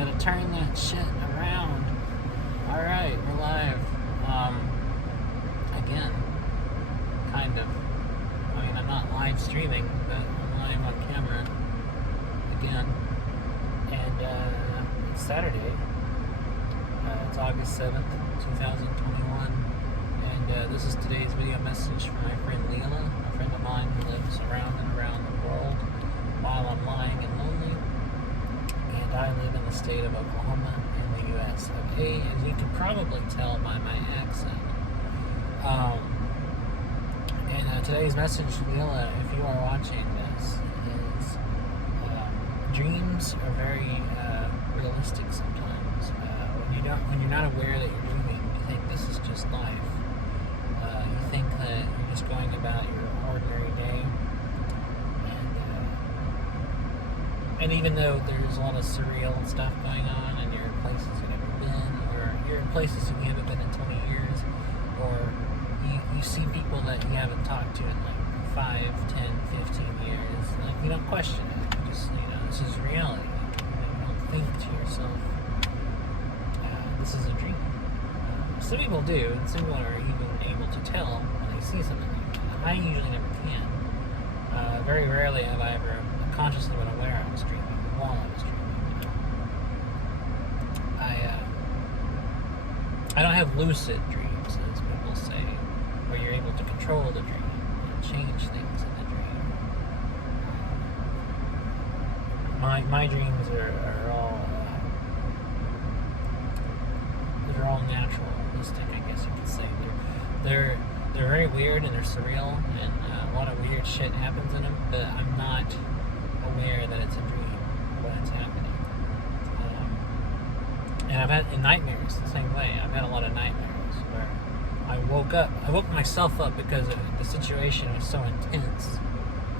Gotta turn that shit around. Alright, we're live. Again. Kind of. I mean, I'm not live streaming, but I'm live on camera. Again. And, it's Saturday. It's August 7th, 2021. And, this is today's video message from my friend Lilla, a friend of mine who lives around and around the world while I'm lying and lonely. And I live in the state of Oklahoma in the U.S. of A, as you can probably tell by my accent. Today's message, Lilla, if you are watching this, is dreams are very realistic sometimes. When you're not aware that you're dreaming, you think this is just life. You think that you're just going about your ordinary day. And even though there's a lot of surreal stuff going on, and you're in places you've never been, or you're in places you haven't been in 20 years, or you see people that you haven't talked to in like 5, 10, 15 years, like, you don't question it. You just, this is reality. You don't think to yourself, this is a dream. Some people do, and some people are even able to tell when they see something like that. I usually never can. Very rarely have I ever consciously been aware I was dreaming while I was dreaming. I don't have lucid dreams, as people say, where you're able to control the dream and change things in the dream. My dreams are all naturalistic, I guess you could say. They're very weird and they're surreal, and a lot of weird shit happens in them, but I'm not aware that it's a dream when it's happening. And I've had in nightmares the same way. I've had a lot of nightmares where I woke myself up because the situation was so intense.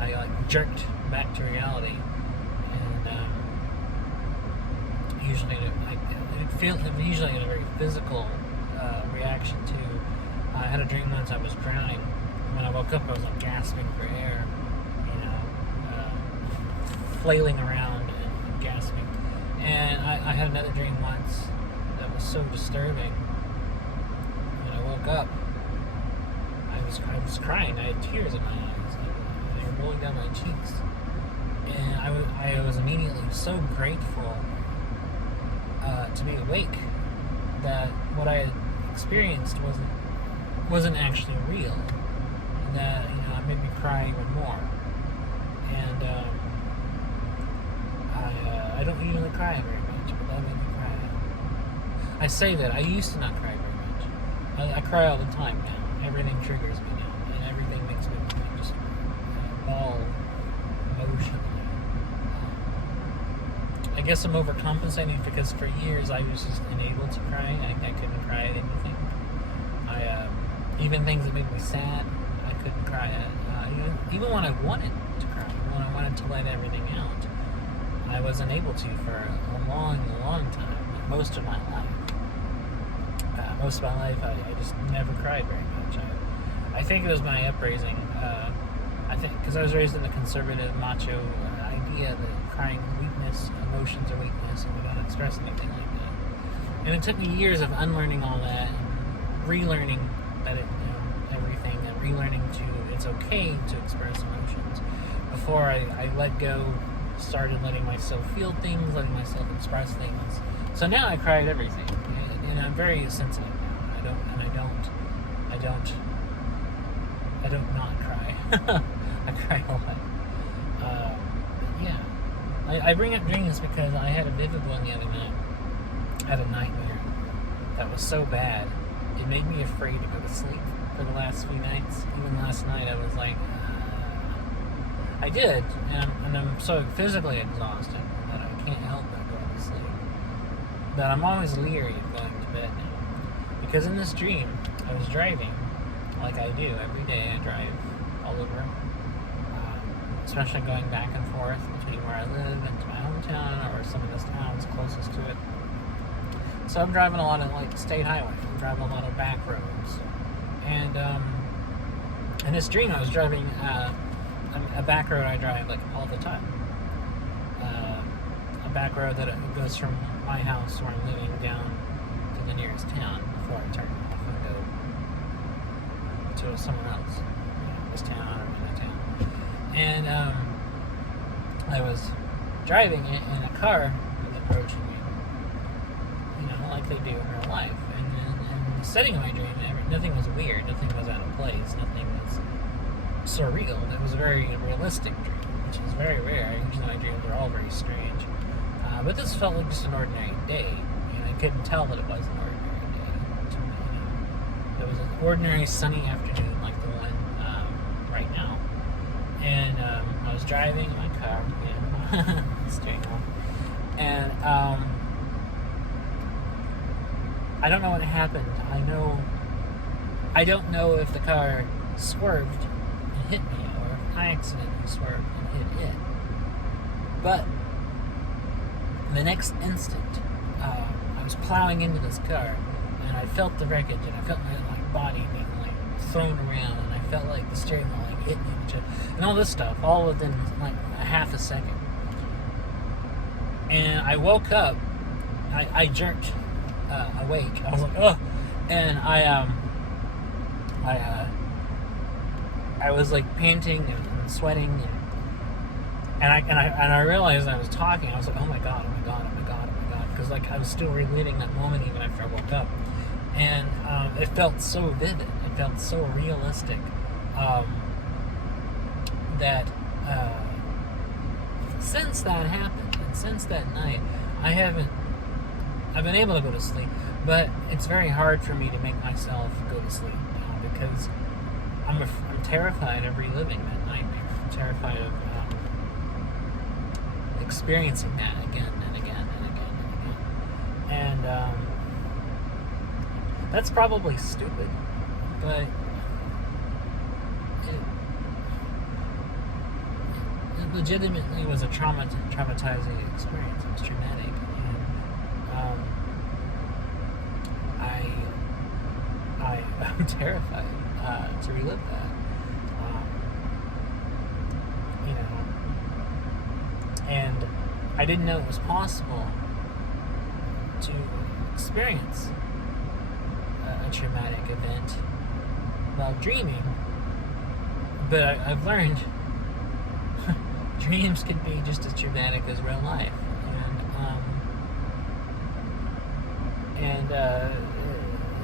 I jerked back to reality, and usually I'm usually in a very physical reaction to. I had a dream once I was drowning. When I woke up, I was like gasping for air, flailing around and gasping. And I had another dream once that was so disturbing. When I woke up, I was crying. I had tears in my eyes. They were rolling down my cheeks. And I was immediately so grateful to be awake, that what I had experienced wasn't actually real. And that, it made me cry even more. And I don't usually cry very much, but that made me cry. I say that. I used to not cry very much. I cry all the time now. Everything triggers me now, and everything makes me just bawl emotionally. I guess I'm overcompensating because for years I was just unable to cry. I couldn't cry at anything. Even things that made me sad, I couldn't cry at. Even when I wanted to cry, when I wanted to let everything out, I wasn't able to for a long, long time. Most of my life. I just never cried very much. I think it was my upbringing. I think because I was raised in the conservative, macho idea that crying is weakness, emotions are weakness, and we don't express anything like that. And it took me years of unlearning all that, and relearning that everything, and relearning it's okay to express emotions. Before I let go, started letting myself feel things, letting myself express things. So now I cry at everything, and I'm very sensitive now. I don't not cry. I cry a lot. Yeah. I bring up dreams because I had a vivid one the other night. I had a nightmare that was so bad, it made me afraid to go to sleep for the last few nights. Even last night, I was like, I did, and I'm so physically exhausted that I can't help but go to sleep. But I'm always leery of going to bed now. Because in this dream, I was driving, like I do every day. I drive all over, especially going back and forth between where I live and to my hometown, or some of the towns closest to it. So I'm driving a lot of state highways. I'm driving a lot of back roads. And in this dream, I was driving a back road I drive all the time. back road that goes from my house where I'm living down to the nearest town before I turn off and go to someone else, this town or another town. And I was driving it, and a car was approaching me, like they do in real life. And the setting of my dream, nothing was weird, nothing was out of place, nothing was surreal. It was a very realistic dream, which is very rare. Usually my dreams are all very strange. But this felt like just an ordinary day. I couldn't tell that it was an ordinary day. It was an ordinary sunny afternoon like the one right now. And I was driving in my car, steering wheel. And I don't know what happened. I don't know if the car swerved and hit me, or if I accidentally swerved and hit it. But the next instant, I was plowing into this car, and I felt the wreckage, and I felt my body being thrown around, and I felt like the steering wheel hit me, and all this stuff, all within a half a second. And I woke up. I jerked awake. I was like, oh, and I was panting and sweating, and I realized I was talking. I was like, oh my god, because I was still reliving that moment even after I woke up, and it felt so vivid. It felt so realistic that since that happened, and since that night, I've been able to go to sleep, but it's very hard for me to make myself go to sleep now, because I'm terrified of reliving that nightmare. I'm terrified of experiencing that again and again and again and again. And that's probably stupid, but it legitimately was a traumatizing experience. It was traumatic, and I'm terrified to relive that. And I didn't know it was possible to experience a traumatic event while dreaming, but I've learned dreams can be just as traumatic as real life, and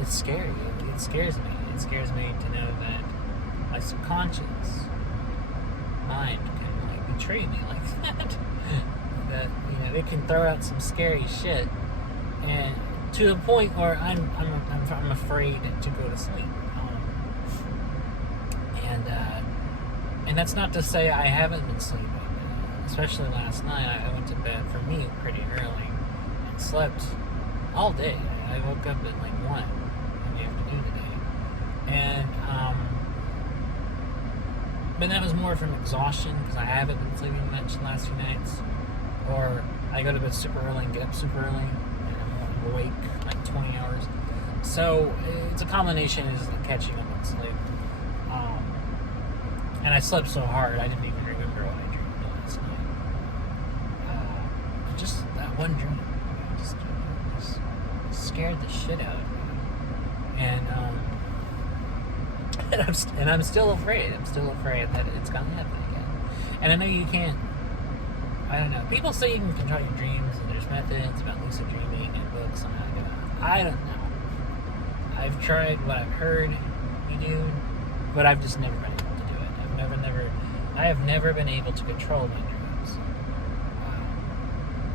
it's scary. It scares me. It scares me to know that my subconscious mind can betray me like that. That it can throw out some scary shit, and to the point where I'm afraid to go to sleep. And that's not to say I haven't been sleeping. Especially last night, I went to bed for me pretty early and slept all day. I woke up at 1 in the afternoon today, and but that was more from exhaustion, because I haven't been sleeping much the last few nights, or I go to bed super early and get up super early, and I'm awake 20 hours. So it's a combination of catching up on sleep. And I slept so hard, I didn't even remember what I dreamed last night. Just that one dream, just scared the shit out of me. And I'm still afraid. I'm still afraid that it's gonna happen again. And I know you can't. I don't know. People say you can control your dreams, and there's methods about lucid dreaming and books on how to do it. I don't know. I've tried what I've heard you do, but I've just never been able to do it. I have never been able to control my dreams.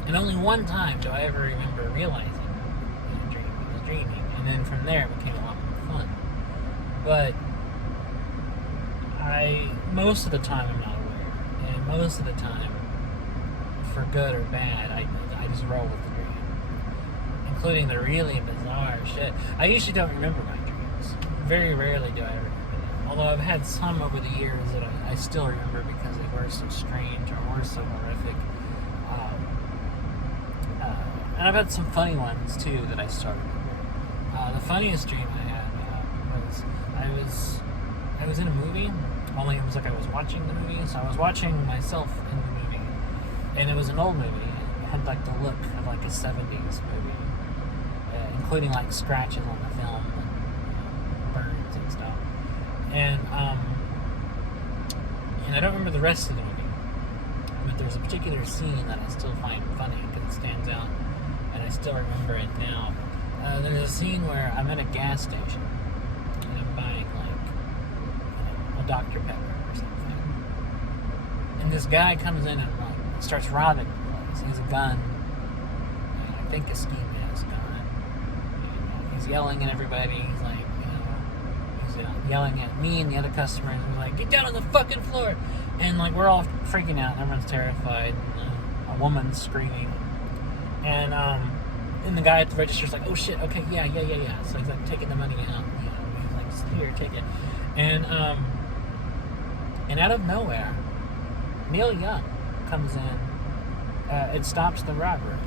And only one time do I ever remember realizing that I was dreaming, and then from there it became a lot more fun. But most of the time I'm not aware, and most of the time, for good or bad, I just roll with the dream, including the really bizarre shit. I usually don't remember my dreams. Very rarely do I ever remember them. Although I've had some over the years that I still remember because they were so strange or were so horrific. And I've had some funny ones too that I still remember. The funniest dream I had was I was in a movie. Only it was like I was watching the movie, so I was watching myself in the movie, and it was an old movie. It had like the look of like a 70s movie, including like scratches on the film and burns and stuff. And I don't remember the rest of the movie, but there's a particular scene that I still find funny because it stands out, and I still remember it now. There's a scene where I'm at a gas station and I'm buying like a Dr. Pepper or something, and this guy comes in and like starts robbing the place. He has a gun, and I think a ski mask on. And he's yelling at everybody. He's like, yelling at me and the other customers, and like, get down on the fucking floor, and like we're all freaking out, and everyone's terrified, and a woman's screaming, and the guy at the register's like, oh shit, okay, yeah, so he's like taking the money out, he's like, here, take it, and out of nowhere, Neil Young comes in, and stops the robbery.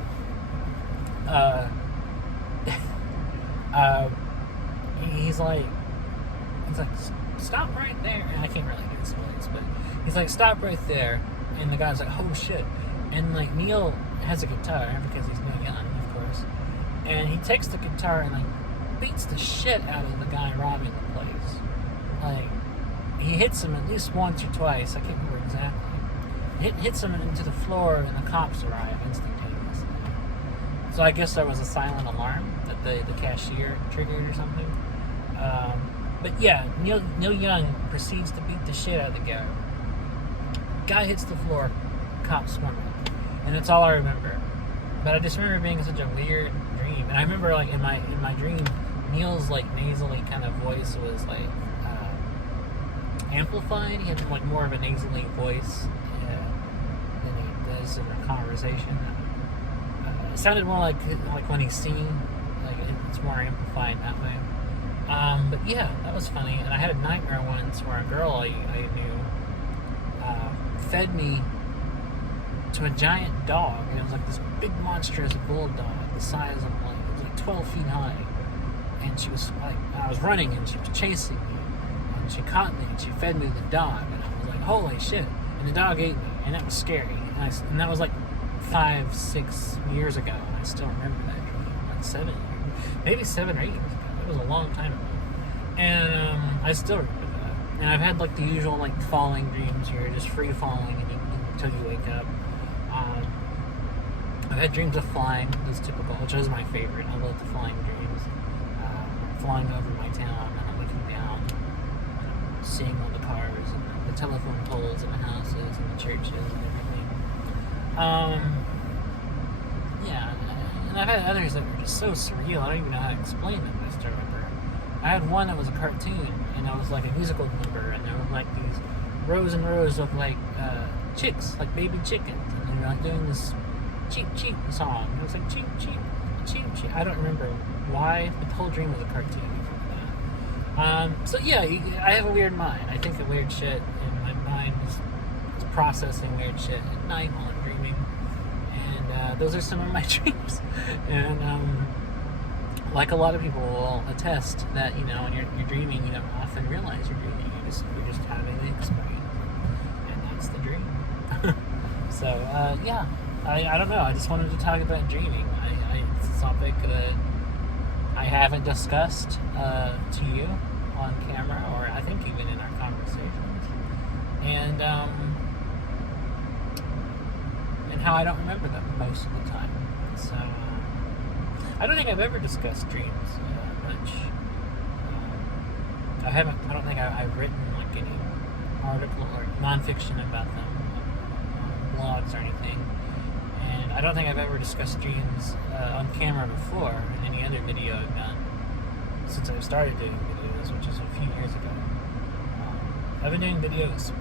He's like, stop right there. And I can't really do this voice, but he's like, stop right there. And the guy's like, oh shit. And like Neil has a guitar because he's Neil Young, of course. And he takes the guitar and like beats the shit out of the guy robbing the place. Like he hits him at least once or twice. I can't remember exactly. Hits him into the floor, and the cops arrive instantaneously. So I guess there was a silent alarm that the cashier triggered or something. But yeah, Neil Young proceeds to beat the shit out of the guy. Guy hits the floor, cops swarm him, and that's all I remember. But I just remember being such a weird dream, and I remember like in my dream, Neil's like nasally kind of voice was like amplified. He had like more of a nasally voice than he does in a conversation. It sounded more like when he's singing, like it's more amplified that way. But yeah, that was funny. And I had a nightmare once where a girl I knew fed me to a giant dog. And it was like this big monstrous bulldog, the size of like, it was like 12 feet high. And she was like, I was running and she was chasing me. And she caught me and she fed me the dog. And I was like, holy shit. And the dog ate me. And that was scary. And that was like 5-6 years ago. And I still remember that dream. Like 7 years. Maybe 7 or 8 years ago. It was a long time ago. And I still remember that. And I've had like the usual like falling dreams where you're just free falling until you wake up. I've had dreams of flying, that's typical, which is my favorite. I love the flying dreams. Flying over my town and I'm looking down and I'm seeing all the cars and the telephone poles and the houses and the churches and everything. Yeah, and I've had others that were just so surreal, I don't even know how to explain them. I still remember. I had one that was a cartoon, and it was like a musical number, and there were like these rows and rows of like chicks, like baby chickens, and they were like doing this cheep cheep song. It was like cheep cheep cheep cheep. I don't remember why, but the whole dream was a cartoon. So yeah, I have a weird mind. I think of weird shit, and my mind is processing weird shit at night while I'm dreaming. And those are some of my dreams. And like a lot of people will attest that, when you're dreaming, you don't often realize you're dreaming. You're just having the experience, and that's the dream. So yeah, I don't know. I just wanted to talk about dreaming. It's a topic that I haven't discussed to you on camera, or I think even in our conversations, and how I don't remember them most of the time. So I don't think I've ever discussed dreams much. I don't think I've written like any article or nonfiction about them, blogs or anything. And I don't think I've ever discussed dreams on camera before in any other video I've done since I started doing videos, which is a few years ago. I've been doing videos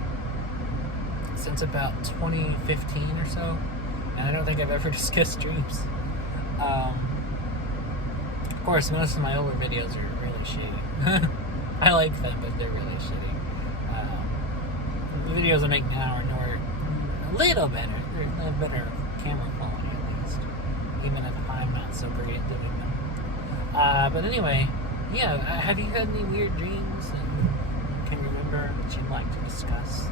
since about 2015 or so, and I don't think I've ever discussed dreams. Of course, most of my older videos are really shitty. I like them, but they're really shitty. The videos I make now are a little better. They're a better camera quality, at least, even if I'm not so great at doing them. But anyway, yeah, have you had any weird dreams and can you remember that you'd like to discuss?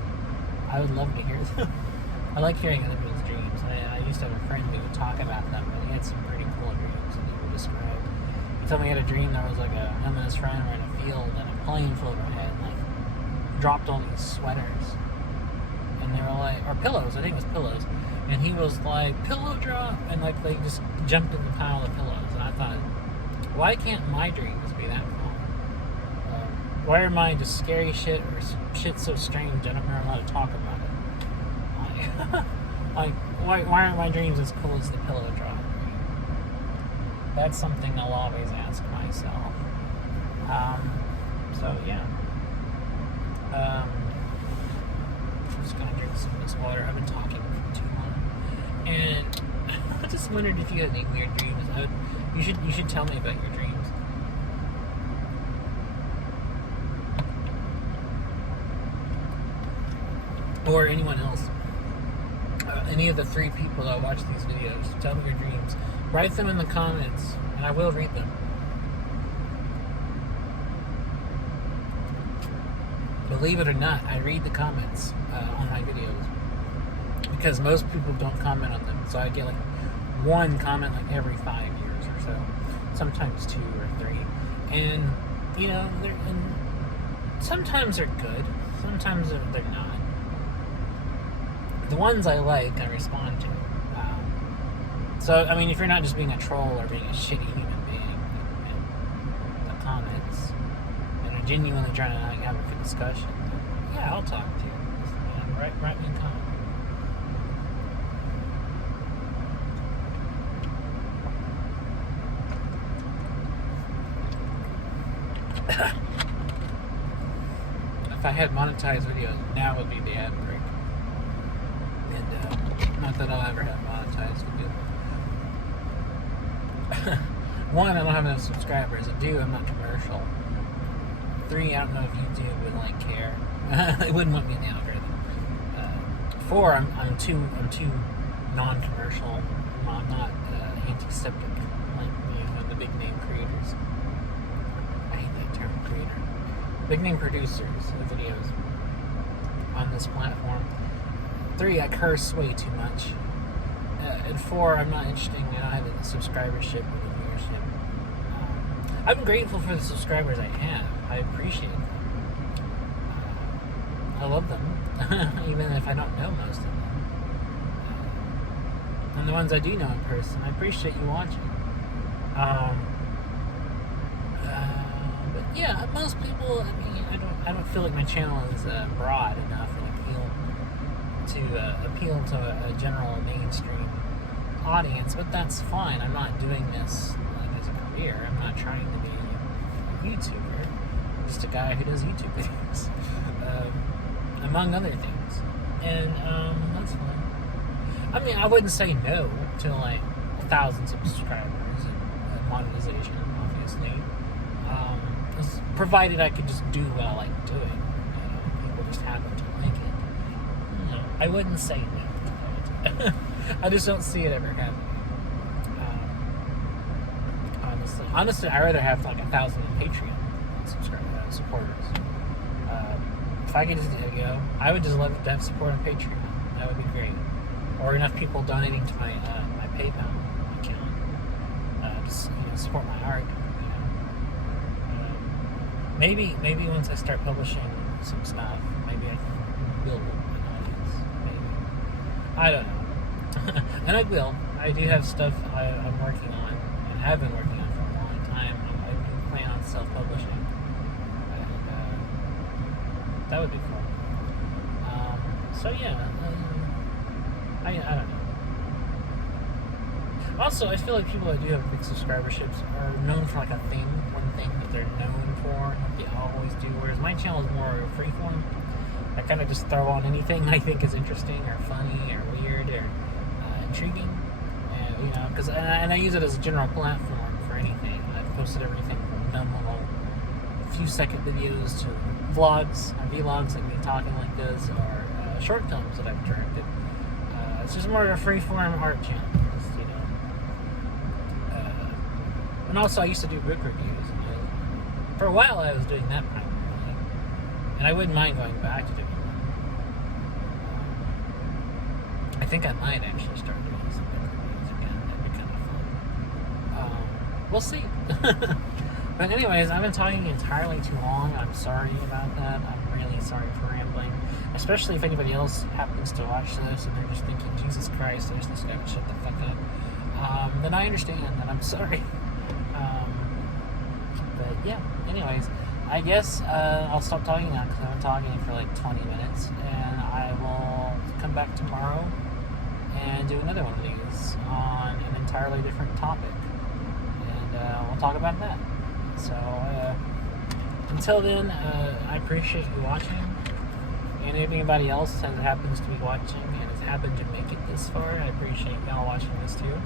I would love to hear them. I like hearing other people's dreams. I used to have a friend who would talk about them, but he had some pretty cool dreams that he would describe. He told me he had a dream there was like him and his friend were in a field and a plane flew overhead and like dropped all these sweaters. And they were like, or pillows, I think it was pillows. And he was like, pillow drop! And like they just jumped in the pile of pillows. And I thought, why can't my dreams be that cool? Why are mine just scary shit or shit so strange I don't know how to talk about it? Like, why aren't my dreams as cool as the pillow drop? That's something I'll always ask myself. So yeah. I'm just gonna drink some of this water. I've been talking for too long, and I just wondered if you had any weird dreams. You should tell me about your dreams. Or anyone else. Any of the 3 people that watch these videos, tell me your dreams. Write them in the comments, and I will read them. Believe it or not, I read the comments on my videos. Because most people don't comment on them. So I get like 1 comment like every 5 years or so. Sometimes 2 or 3. And, you know, sometimes they're good. Sometimes they're not. The ones I like, I respond to. So, I mean, if you're not just being a troll or being a shitty human being in the comments, and are genuinely trying to like, have a good discussion, then, yeah, I'll talk to you. Write me a comment. If I had monetized videos, now would be the ad break. And not that I'll ever have monetized video. 1, I don't have enough subscribers. 2, I'm not commercial. 3, I don't know if YouTube would like care. They wouldn't want me in the algorithm. 4, I'm too non-commercial. I'm not antiseptic like the big name creators. I hate that term, creator. Big name producers of videos on this platform. 3, I curse way too much. And 4, I'm not interesting. I don't have a subscribership or the viewership. I'm grateful for the subscribers I have. I appreciate them. I love them, even if I don't know most of them. And the ones I do know in person, I appreciate you watching. But yeah, most people. I mean, I don't feel like my channel is broad enough and appeal to a general mainstream audience, but that's fine. I'm not doing this like as a career. I'm not trying to be a YouTuber. I'm just a guy who does YouTube videos, among other things, and that's fine. I mean, I wouldn't say no to like 1,000 subscribers and monetization, obviously, provided I could just do what I like doing. People just happen to like it. I wouldn't say no. I just don't see it ever happening. Honestly, I'd rather have like 1,000 Patreon supporters. If I could just I would just love to have support on Patreon. That would be great. Or enough people donating to my my PayPal account. Just support my art. Maybe once I start publishing some stuff, maybe I can build an audience. Maybe. I don't know. And I will. I do have stuff I'm working on and have been working on for a long time. I do plan on self-publishing. And that would be cool. So yeah. I don't know. Also, I feel like people that do have big subscriberships are known for like one thing that they're known for, like they always do, whereas my channel is more freeform. I kind of just throw on anything I think is interesting or funny or weird or intriguing, because I use it as a general platform for anything. I've posted everything from dumb little few-second videos to vlogs, vlogs like me talking like this, or short films that I've directed. It's just more of a free-form art channel, and also I used to do book reviews. For a while I was doing that primarily, and I wouldn't mind going back to doing think I might actually start doing some different videos again. That'd be kind of fun. We'll see. But anyways, I've been talking entirely too long. I'm sorry about that. I'm really sorry for rambling. Especially if anybody else happens to watch this and they're just thinking, Jesus Christ, there's this guy, shut the fuck up. Then I understand, and I'm sorry. But yeah, anyways, I guess I'll stop talking now because I've been talking for like 20 minutes, and I will come back tomorrow and do another one of these on an entirely different topic, and we'll talk about that. So until then, I appreciate you watching, and anybody else that happens to be watching and has happened to make it this far, I appreciate y'all watching this too.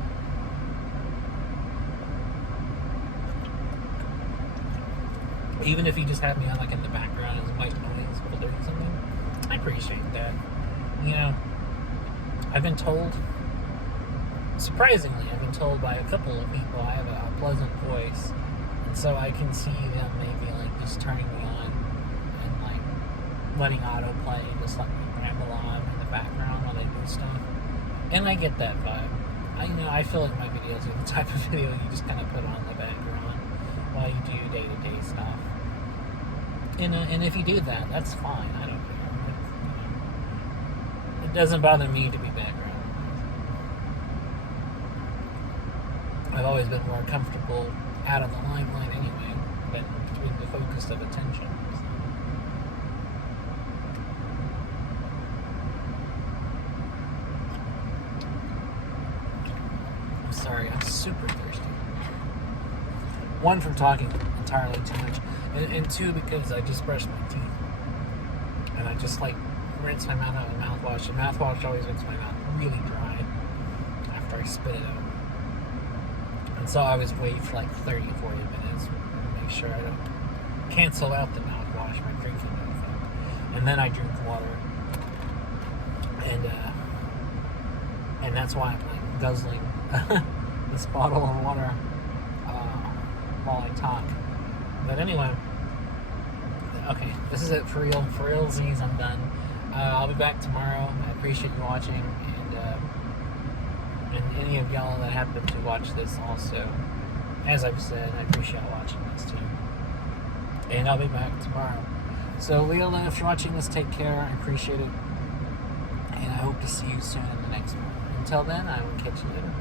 Even if you just have me on like in the background as white noise while doing something, I appreciate that. You know, I've been told, surprisingly, I've been told by a couple of people I have a pleasant voice, and so I can see them maybe like just turning me on and like letting autoplay and just let me ramble on in the background while they do stuff. And I get that vibe. I feel like my videos are the type of video you just kind of put on in the background while you do day-to-day stuff. And if you do that, that's fine. I don't care. It doesn't bother me to be background. I've always been more comfortable out of the limelight anyway than being the focus of attention. So. I'm sorry, I'm super thirsty. One, from talking entirely too much, and two, because I just brushed my teeth, and I just like rinse my mouth out with mouthwash, and mouthwash always makes my mouth really dry after I spit it out, and so I always wait for like 30-40 minutes to make sure I don't cancel out the mouthwash by drinking anything, and then I drink water, and that's why I'm like guzzling this bottle of water while I talk. But anyway, okay, this is it for real. For realsies, I'm done. I'll be back tomorrow. I appreciate you watching, and any of y'all that happen to watch this also. As I've said, I appreciate y'all watching this too. And I'll be back tomorrow. So, Lilla, if you're watching this, take care. I appreciate it. And I hope to see you soon in the next one. Until then, I will catch you later.